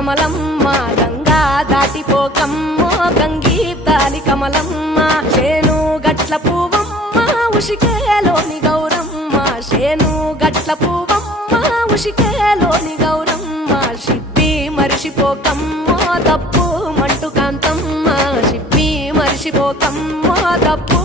కమలమ్మ గంగా దాటిపోకమ్మ గంగీతాలి కమలమ్మ శేను గట్ల పువ్వమ్మ ఉషికేలోని గౌరమ్మ శేను గట్ల పువ్వమ్మ ఉషికేలోని గౌరమ్మ షిప్పి మరిషిపోకమ్మ తప్పు మంటు కాంతమ్మ షిప్పి మరిషిపోకమ్మ తప్పు